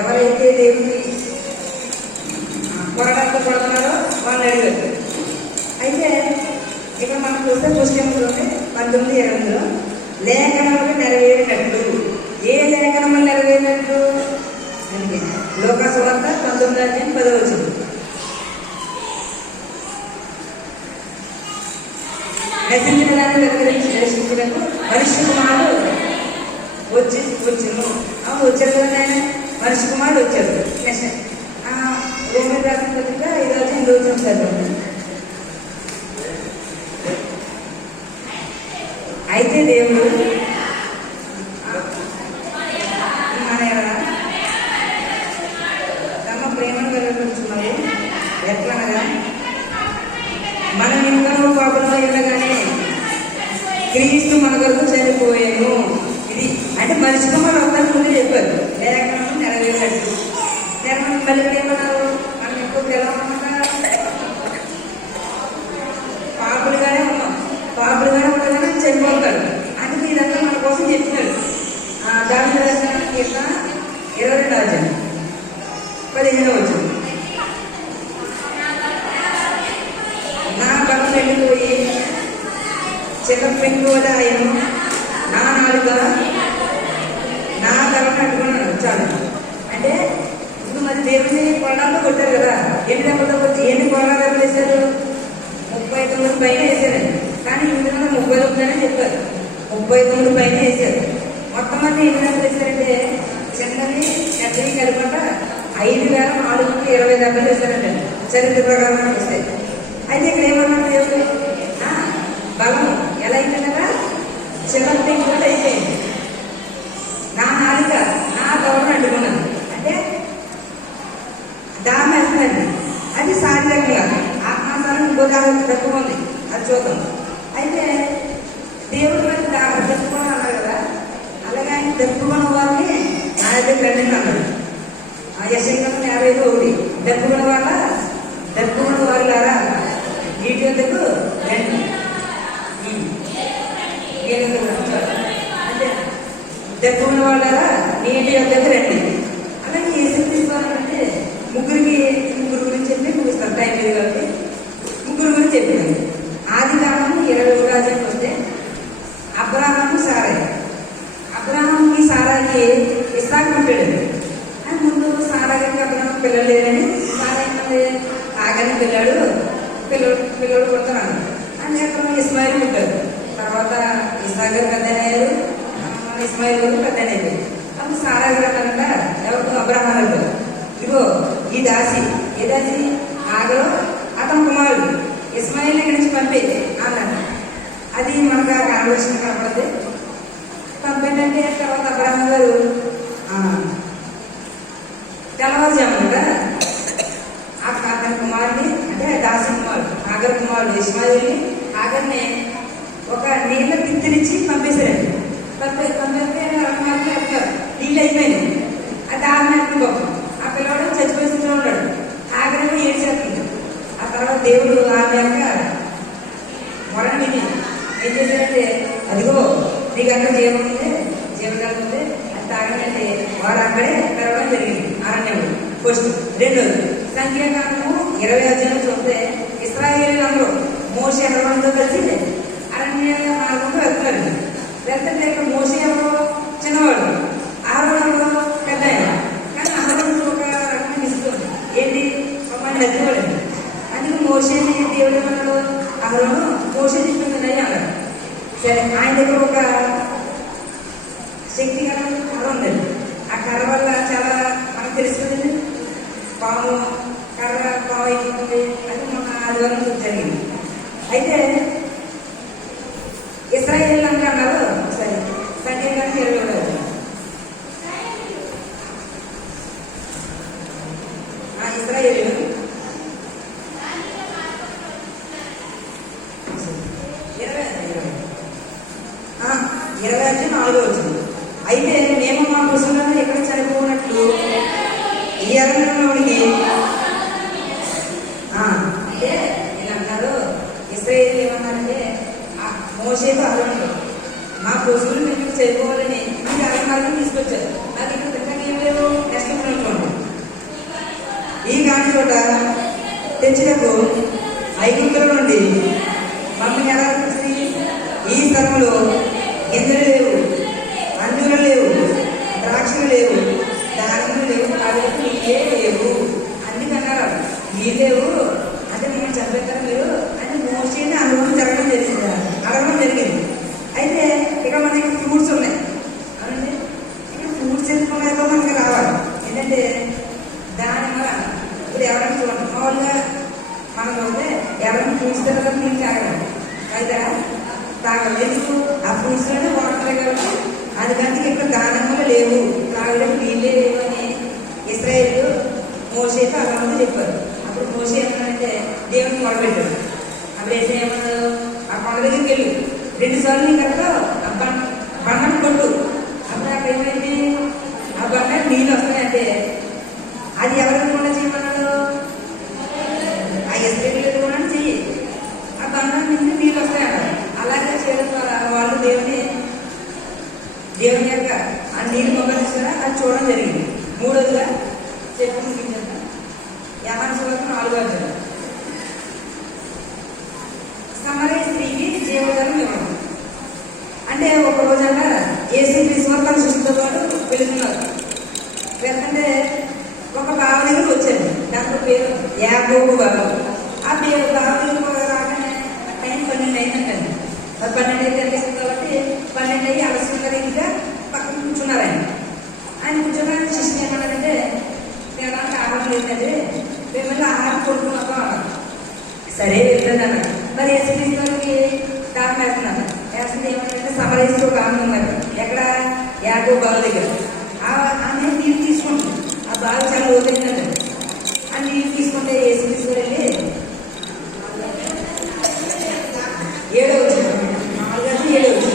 ఎవరైతే దేవుని కొరడాలతో కొడుతున్నారో వాళ్ళని అడిగారు. అయితే ఇక్కడ మనం చూస్తే పుస్తకంలోనే 19:20 లేఖనములు నెరవేరినట్లు. ఏ లేఖనములు నెరవేరినట్లు? అందుకే లోకాసు వార్త 19:10 నశించిన దాన్ని రక్షించినకు మనిషి కుమారుడు వచ్చాను. వచ్చారు కదా ఆయన, మనిషి కుమారుడు వచ్చారు. నెక్స్ట్ రోమియోలు రాసిన పత్రిక 5:8 చదవండి. అయితే దేవుడు తమ ప్రేమను వెల్లడించున్నారు. ఎట్లనగా మనం ఇంకా పాపంలో ఉండగానే క్రీస్తు మన కొరకు చనిపోయాను. ఇది అంటే మనిషి కుమారుడు వస్తాను ముందు చెప్పారు. లేఖనం నెరవేరినట్టు. మళ్ళీ ఏమన్నారు? మనం ఎక్కువ ఎలా ఉన్నాక పాపులుగానే ఉండగానే చనిపోతాడు. అందుకే ఇదంతా మన కోసం చెప్తున్నాడు. దాని రాసిన 22 15 నా బలం వెళ్ళిపోయి చిన్నపెంకువదాయను నా నాలుగా నా తలను అట్టుకున్నాడు. చాలు. అంటే ఇప్పుడు మరి దేవుని కొరడాలతో కొట్టారు కదా. ఎన్ని కొరడాలు దెబ్బలు వేశారు? 39 పైన వేశారండి. కానీ ఇందులో 39 చెప్పారు. 39 పైన వేశారు. మొత్తం అన్ని ఎన్ని దెబ్బలు వేశారంటే చిన్నది పెద్దవి కలపట 5,420 దెబ్బలు వేశారంటే చరిత్ర ప్రకారం వస్తాయి. అయితే ఇక్కడ ఏమన్నారు దేవుడు? బలం ఎలా అయిందనగా చిన్నపెంకువది అయిపోయింది. నా నాలుక నా గౌరవం అడ్డుకున్నది. అంటే దాన్ని వేస్తున్నది. అది శారీరకంగా. ఆత్మాసారం ఇంకోదాహరణ తక్కువ ఉంది. అది చూద్దాం. అయితే దేవుడు మరి దప్పుకోవడం అన్నారు కదా. అలాగే ఆయన దప్పుకున్న వారిని నా దగ్గర రండి అన్నాడు. యెషయా 50:1 దప్పుకున్న వారులారా నీటి వద్దకు రండి. అంటే దప్పుకున్న వాళ్ళారా నీటి వద్దకు రండి. అలాగే ఏసు తీసుకోవాలంటే ముగ్గురు గురించి చెప్పి ముగిస్తారు. టైం లేదు కాబట్టి ముగ్గురు గురించి చెప్పింది. ఆదికాండము 21 వస్తే అబ్రాహాము సారాయి. అబ్రాహాముకి సారాయికి ఇస్సాకు పుట్టాడు. ముందు సారాయికి అబ్రాహాము పిల్లలు లేరని సారాయి ఆగని పిల్లడు పుడతాను అని అక్కడ ఇస్మాయిల్ పుట్టారు. తర్వాత ఇస్సాకు గారు పెద్దనయ్యారు. ఇస్మాయిల్ గారు పెద్దనయ్యారు. అప్పుడు సారా గారు అన్నారంట ఎవరు? అబ్రాహాము. ఇదిగో ఈ దాసి ఏ దాసి? ఆగలో అతని కుమారుడు ఇస్మాయిల్ ఇక్కడి నుంచి పంపేది అన్నారు. అది మనకు ఆలోచన కనపడదు. పంపేటంటే తర్వాత అబ్రాహాము గారు తెల్లవారుజామున అతని కుమారుని అంటే దాసి కుమారుడు ఆగర్ కుమారుడు ఇస్మాయిల్ని ఆగర్ని ఒక నీళ్ళ తిత్తినిచ్చి పంపేశారండి. పంపిస్తే రకమాలకి వెళ్తారు. నీళ్ళు అయిపోయింది. అది ఆగినట్టు గొప్ప. ఆ పిల్లవాడు చచ్చిపోయిస్తూ ఉన్నాడు. ఆగరేమో ఏడ్చేస్తుంది. ఆ తర్వాత దేవుడు ఆమె యొక్క మొరని విని ఏం చేశారంటే అదిగో నీకు అక్కడ జీవనాలు ఉంది అది తాగనంటే వారు అక్కడే పెరగడం జరిగింది. అరణ్యంలో ఫస్ట్. రెండోది సంఖ్యాకాండము 20 చూస్తే ఇశ్రాయేలీయులందరూ మోషే అహరోనుతో కలిసి అరణ్య మార్గంలో వెళ్తారు. వెళ్తుంటే ఇక్కడ మోషే ఎవరో చిన్నవాడు, అహరోను ఎవరో పెద్ద ఆయన. కానీ అహరోను ఒక రకమైన ఇస్తుంది. ఏంటి? మమ్మల్ని నచ్చిపోలేదు. అందుకే మోషేని దేవుడు ఏమన్నాడు? అహరోను మోషే తీసుకుంటున్నాయి అన్నాడు. సరే, ఆయన దగ్గర ఒక శక్తికరం కర్ర ఉందండి. ఆ కర్ర వల్ల చాలా మనకు తెలుసుకుందండి. పాము అయిపోతుంది. అది మన ఆదివారం జరిగింది. అయితే ఇశ్రాయేల్ అంటే అన్నారు. సరే, సంఖ్యాకాండం 22 ఇశ్రాయేలు 20:4 వచ్చింది. అయితే మేము మా పురుషులను ఎక్కడ చనిపోయినట్లు ఈ అరణ్యంలోనికి అంటే నేను అన్నారు. ఇశ్రాయేలు ఏమన్నారంటే మోషేతో అహరోను మా పురుషులు మేము చనిపోవాలని మీరు అరణ్యాలను తీసుకొచ్చారు. నాకు ఇక్కడ తిట్టగా ఏం లేవు. నెక్స్ట్ చోట తెచ్చినకు ఐగుప్తుల నుండి మమ్మల్ని ఎలా వచ్చింది? ఈ స్థలంలో గింజలు లేవు, అంజూరు లేవు, ద్రాక్షలు లేవు, దానిమ్మలు లేవు, అడుగు నీళ్ళే లేవు అందుకన్నారు. నీళ్ళు లేవు అంటే మేము చంపేస్తారు మీరు అని మోసేని అనుభవం అడగడం జరిగింది. అయితే ఇక మనకి ఫ్రూట్స్ ఉన్నాయి అవునండి. ఇక ఫ్రూట్స్ ఎందుకున్నాయో మనకి రావాలి. ఏంటంటే దానిమ్మ ఇప్పుడు ఎవరైనా చూడండి, మామూలుగా మనం అయితే ఎవరైనా ఫ్రూట్స్ తినడం నీళ్ళు తాగడం అయితే తాగలేదు. ఎందుకు? ఆ ఫ్రూట్స్లోనే వాటర్ కాబట్టి. అందుకని ఇక్కడ దానిమ్మలు లేవు, తాగడం నీళ్ళే లేవు అని ఇశ్రాయేలు మోసేతో అలా చెప్పారు. అప్పుడు మోసే ఏమన్నాడంటే దేవుడిని మొదలుపెట్టాడు. అప్పుడు వేసే ఏమన్నాడు? ఆ కొండ దగ్గరికి వెళ్ళు, 2 సార్లు నీకు అక్కడ బండను కొట్టు. అప్పుడు అక్కడ ఏమైంది? ఆ బండ నీళ్ళు వస్తాయంటే అది ఎవరికి కూడా చేయమన్నాడు? ఆ ఇశ్రాయేలు కూడా చెయ్యి, ఆ బండ నుంచి నీళ్ళు వస్తాయన్నారు. అలాగే చేయడం ద్వారా వాళ్ళు దేవుని యొక్క ఆ నీళ్ళు మొదలుస్తారా అది చూడడం జరిగింది. మూడోదిగా చెప్పు ముగించారు యాహాను సువార్త 4వ అధ్యాయం. సమరయ స్త్రీకి జీవజలం ఇవ్వడం అంటే ఒక రోజు అంటారా యేసు క్రీస్తు తన శిష్యులతో పాటు వెళుతున్నారు. వెళ్తుంటే ఒక బావి దగ్గర వచ్చారు. దాంట్లో పేరు యాకోబు బావి. ఆ పేరు బావి రాగానే టైం 12 అయిందంటండి. 12 అయితే తెలిసింది కాబట్టి 12 అయ్యి ఆలస్యంగా రీతిగా పక్కన కూర్చున్నారు. ఆయన కూర్చోడానికి శిష్యులు ఏమన్నారంటే తినడానికి ఆహారం లేదంటే మిమ్మల్ని ఆహారం కొనుక్కున్నాక అన్నారు. సరే వెళ్తాను అన్నారు. మరి యేసుక్రీస్తుకి దాపం వేస్తున్నారు. వేస్తుంది ఏమంటే సమరయస్సు ఒక ఆమె ఉన్నారు. ఎక్కడ? యాకోబు బావి దగ్గర. ఆమె నీళ్ళు తీసుకుంటుంది. ఆ బావి చాలా లోతైందండి. ఆ నీళ్ళు తీసుకుంటే యేసుక్రీస్తు వెళ్ళి 7వ వచనం 4 7వ